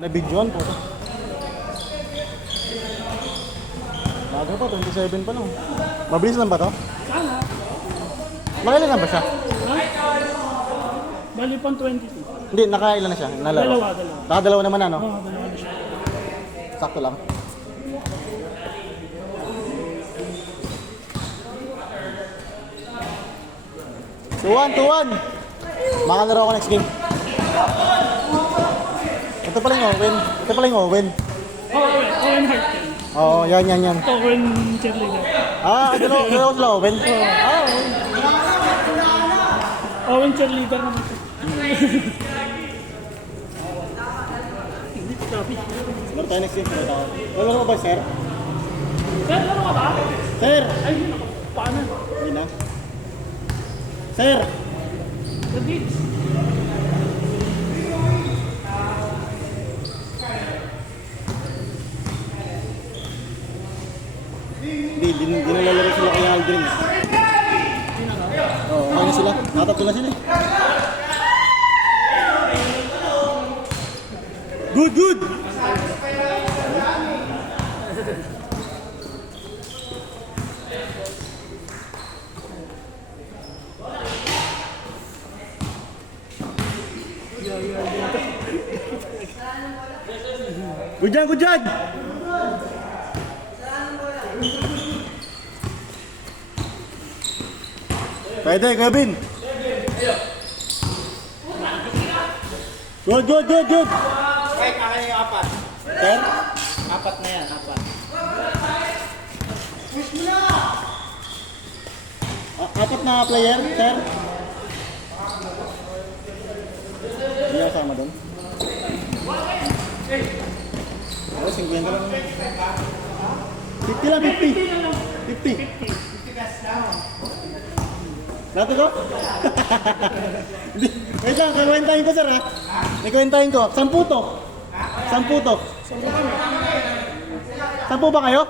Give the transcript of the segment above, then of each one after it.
Nabidyoan po. Bago pa, 27 pa lang. Mabilis lang ba to? Sana. Nakailan na ba siya? Ha? Bali pang 22. Hindi, nakailan na siya? Nalaro? Dalawa. Nakadalawa naman ano? Oo, dalawa na siya. Sakto lang. Tuwan! Makalaro ako next game. Ito pala yung Owen. Owen Hart. Oo, yan. Owen cheerleader. Ano sila Owen? Owen cheerleader naman ito. Grabe. Laro tayo next game. Laro ko ba, sir? Sir, laro ka ba? Sir! Ay, hindi ako. Paano? Hindi na. Sir! The Deeds. Hindi nalalaro sila kay Aldrin. Oo, ano sila? Natatlo na sila eh. Good! Good job! Pwede, Kevin. Good. Ay, kaya yung apat. Sir? Apat na yan, apat. Apat na player, sir. Hindi ako sama doon. Oh, 50 lang. 50 lang, 50. Lato ko? Wait lang, kakwentahin ko sir ha. May kwentahin ko. 10 to. 10 to. 10 ba kayo?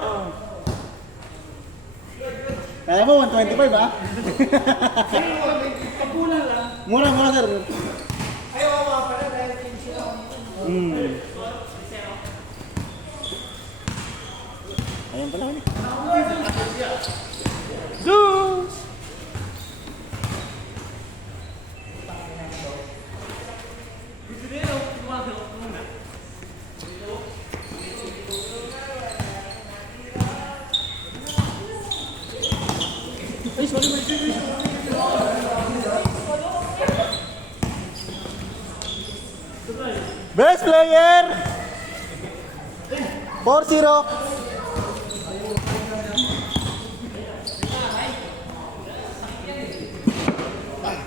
Kaya mo, 125 ha? Mura sir. Ayaw ako pala dahil team sila. Ayan pala kami. Zeus! Ay, sorry, Best player! 4-0.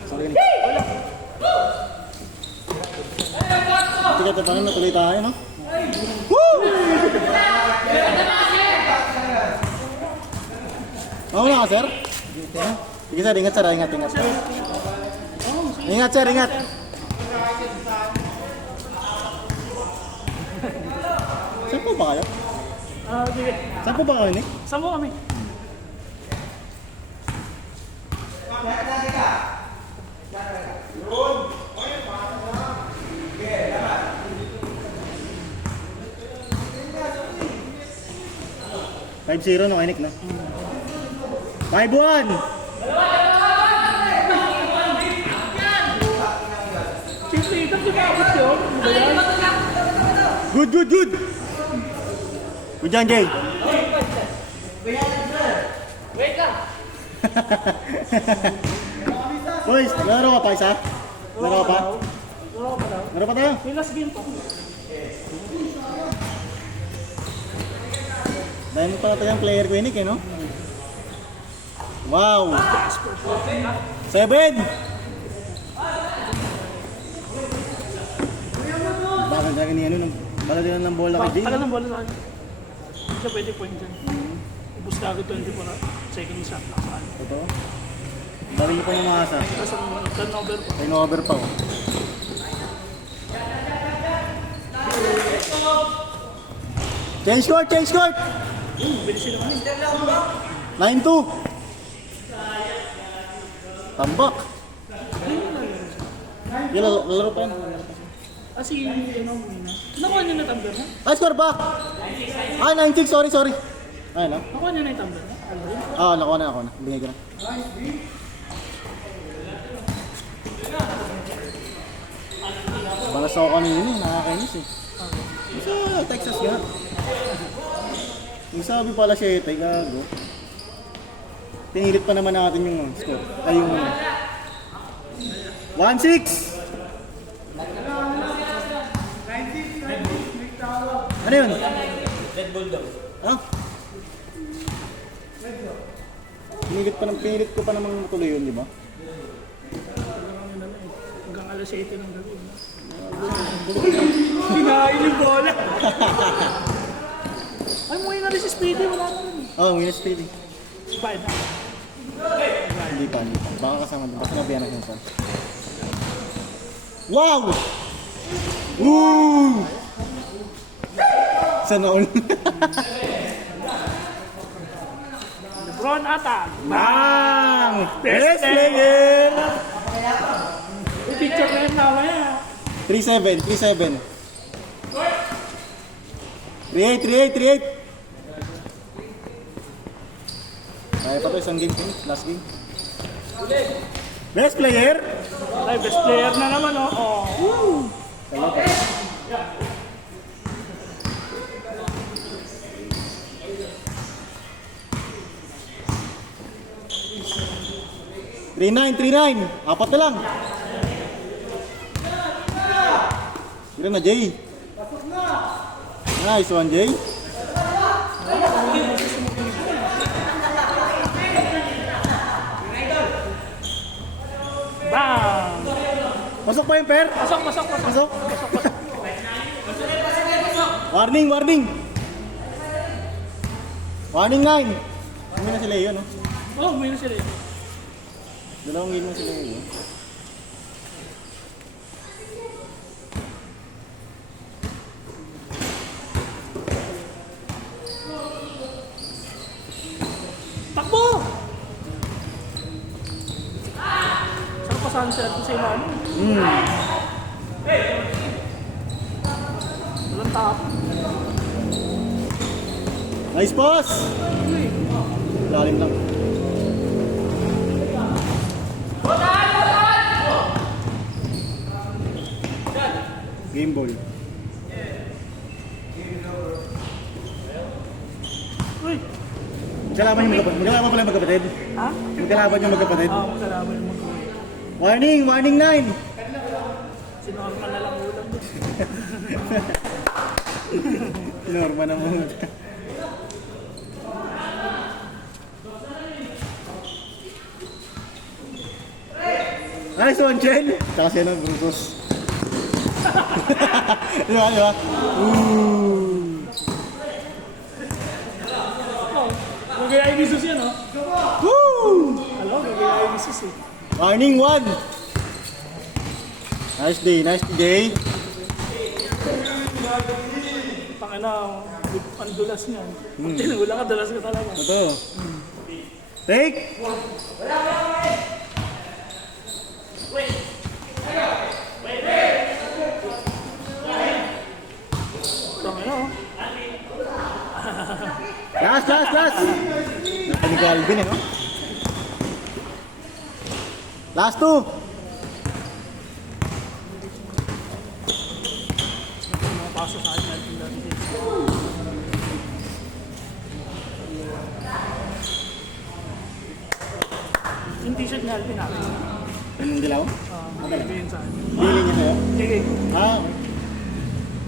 Sorry. Sige, paano natuloy tayo, no? Woo! Mauna ka, sir? Sige, sir. Ingat, sir. Ingat. Ingat, sir. Ingat. Saan po ba kayo? sige. Saan po ba kayo, Nick? Saan mo kami? Five 0 no, kay Nick, no? 5-1! Cheerleader, di ba abot yun? Good! Good dyan, Jay! Wait lang. Boys, laro ka pa isa? Laro ka pa? Laro pa tayo? May last game pa. Dahil mo pala tayong player ko yun, Nick, eh, no? Wow! 7! Bakit sa akin ni ano, baladinan ng bola kay Jay? Tagal ng bola sa kanya. Hindi siya pwede point dyan. Ubus ka agad 20 para second shot lang sa kanya. Totoo? Dami niyo pa yung maasa. Tapos ang turnover pa. Turnover pa, oh. Change court! Bilis sila man. 9-2! Tambak! Laro pa yan. Si, ano, Nakuha niyo na tumbler na? Ay, score ba? Ah, 9-6, sorry. Ay, no? Nakuha niyo na yung tumbler na? Aldrin? Nakuha na. Bigay ko na. Balas ako kanina nakakainis eh. Sa Texas nga. Yung sabi pala siya ito, gago. Pinilit pa naman natin yung score. Ay, yung 1-6! Ano yun? Red Bull daw. Ah? Pinilit ko pa namang matuloy yun, di ba? Hanggang alas 7 ng gabi. Kinain yung bola. Ay, muwi na rin si Speedy. Wala naman eh. Winner speeding. Bayad na. Hindi pa. Baka kasama din. Basta nabiyan na kung saan. Wow! Woo! Sana all. Lebron attack. Bang! Best player! May picture na yun mamaya. 3-7. 3-8. Kaya pa to isang game. Last game. Best player? Ay, best player na naman, oh. Kaya pa. Three-nine. Apat na lang. Ilan na, Jay? Nice one, Jay. Bang! Pasok pa yung pair? Pasok. Pasok? Warning! Warning 9! Hindi na sila yun, no? Oh, may na sila yun. Dalawang game na sila yun. Takbo! Saan pa sunset sa ilalim? Walang tap. Nice pass! Lalim lang. Game ball. Uy! Magkalaban pala yung magkapatid. Ha? Magkalaban yung magkapatid. Magkalaban yung mag-uwi. Warning 9! Sinormal na lang ulam doon. Norma na muna. Nice one, Chen! Tsaka siya ng Brutus. Di ba? Ooh! Oh, gagayay ni Sus yan, oh. Woo! Alam, gagayay ni Sus eh. Warning 1! Nice day. Pangina, ang dulas niyan. Pag tinula ka, dulas ka talaga. Ito. Take! Pangina, oh. Last! Napa ni Galvin, eh, no? Last 2! Mga paso sa akin natin dati. Yung t-shirt niya, Alvin, natin. Anong dilaw? Sabihin sa akin. Bili niya sa'yo? Sige. Ah,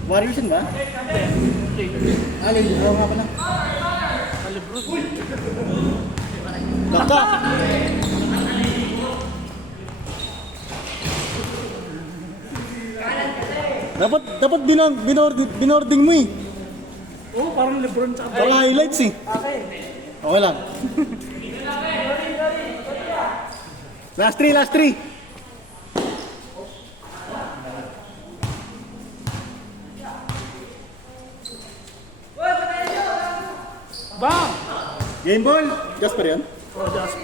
Warriors yun ba? Play. Oo nga pala. Kalibro. Baka! Dapat binording mo eh. Oo, parang Lebron tsaka Para highlights eh. Okay. Okay lang. Last 3. Bang! Game ball. Jasper yan. Oh, Jasper.